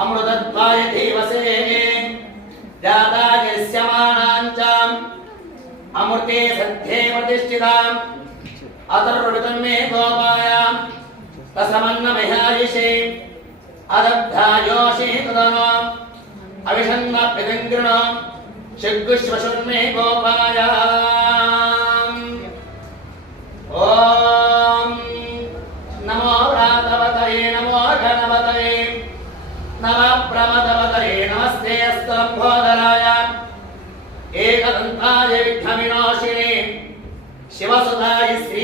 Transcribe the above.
अमृतत्वाय धीमसे जातायस्यमानाञ्चाम् अमृते सध्ये प्रतिष्ठिताम् अतर्वृतं मे गोपायाम् तसमन्नमहायिषे अदब्धायोषे तदनो अविषन्नप्यदङ्कृणो शिग्गुश्वशुन्मे गोपायाम् ॐ नमो व्रातवतये नमो गणपतये नमः प्रमदवतये नमस्ते स्तम्भोदराय एकदन्ताय विघ्नविनाशिने शिवसुताय श्री